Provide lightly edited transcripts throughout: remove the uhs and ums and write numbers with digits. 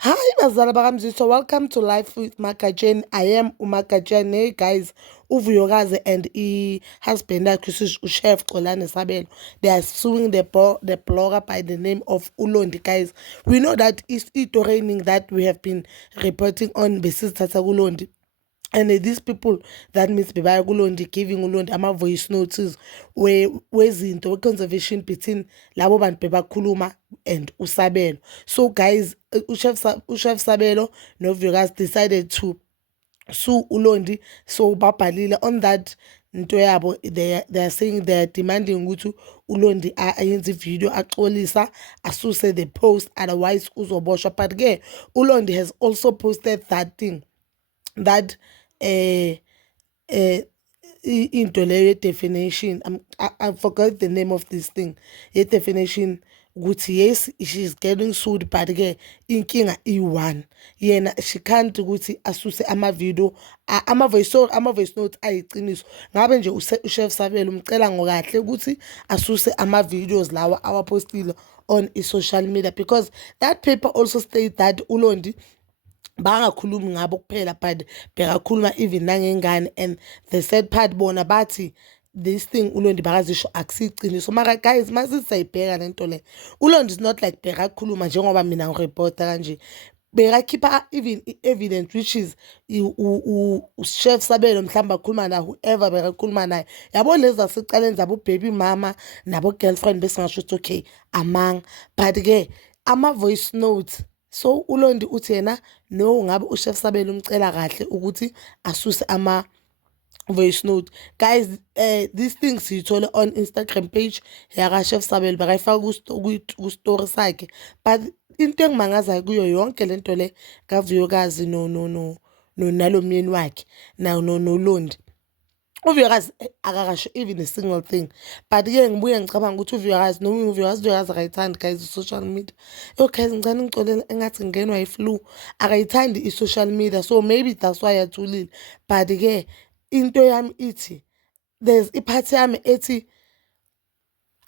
Hi, bazala bakamzito. Welcome to Life with Makajen. I am uMakajen. Hey guys, uVuyokazi and husband yakhe uChef Xolani Sabelo. They are suing the blogger by the name of Ulondi. Guys, we know that it's raining that we have been reporting on basis Tata Ulondi. And these people, that means bebaya kulondi, giving ulondi ama-voice notices wezinto we-conservation between labo bantu bebakhuluma and uSabelo. So guys, uChef Sabelo noVuyokazi decided to sue ulondi. So babhalile on that nto yabo, they are saying they are demanding ukuthi ulondi ayenze ivideo axolisa asuse the post, otherwise uzoboshwa. But ke ulondi has also posted that thing, that into leyo definition. I forgot the name of this thing. Definition ukuthi yes, she's getting sued, but ke inkinga i1 yena, she can't ukuthi asuse ama-video ama-voice notes ayiqiniso. Ngabe nje uChef Sabelo umcela ngokahle ukuthi asuse ama-videos lawa awapostile on i-social media, because that paper also state that ulondi bangakhulumi ngabo kuphela, but bekakhuluma even nangengane. And the sad part, bona bathi this thing ulondi bakazisho akusiciniso. Mara guys, masisayibheka lento le, ulondi is not like bekakhuluma njengoba mina ngireporta kanje. Bekakhipha even evidence, which is uChef Sabelo mhlawumbe akhuluma na whoever bekakhuluma naye, yabo lezi zasecaleni zabo baby mama nabo girlfriend, bese ngasho ukuthi okay amanga. But ke ama-voice notes, so ulondi uthi yena no, ngabe uChef Sabelo umcela kahle ukuthi asuse ama-voice note. Guys, these things siyithole on Instagram page yakaChef Sabelo, bakayifaka ku-story sakhe. But into engimangazayo kuyo yonke lento le kaVuyokazi nalo myeni wakhe nolondi, uVuyokazi akakasho even a single thing. But ke ngibuye ngicabanga ukuthi uVuyokazi akayithandi guys i-social media. Yo guys, ngicela ngixolele engathi ngingenwa yi-flu. Akayithandi i-social media, so maybe that's why yathulile. But ke into yami ithi, there's iphathi yami ethi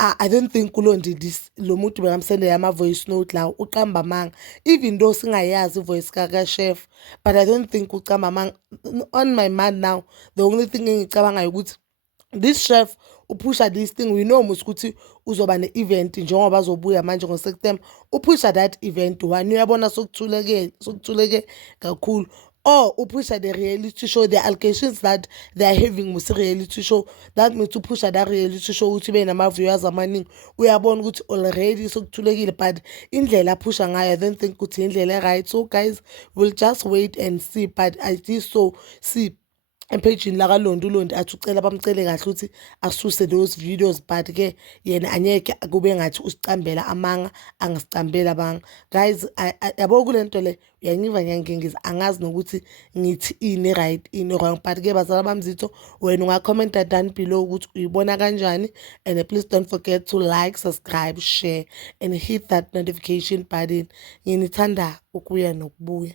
I don't think ulondi lo muntu bekamsendela ama-voice note lawo uqamba amanga, even though singayazi ivoice kaChef, but I don't think uqamba amanga. On my mind now, the only thing engicabangayo ukuthi this chef upusha this thing, we know mos ukuthi uzoba ne-event njengoba azobuya manje ngo-September. Upusha that event one, uyabona sokuthuleke kakhulu. Or upusha the reality show, the allegations that they are having musi-reality show, that means upusha that reality show ukuthi ube nama-viewers amaningi. Uyabona ukuthi already sokuthulekile, but indlela aphusha ngayo I don't think ukuthi indlela e-right. So guys, we'll just wait and see. But I did so see ephejini lakalondi ulondi athi ucela bamcele kahle ukuthi asuse those videos, but ke yena anyeke kube ngathi usicambela amanga, angasicambela banga. Guys, yabo kule nto le uyangiva ngiyangengiza, angazi nokuthi ngithi ini right ini wrong. But ke bazala bamzitho, wena ungakhomenta down below ukuthi uyibona kanjani, and please don't forget to like, subscribe, share and hit that notification button. Nginithanda ukuya nokubuya.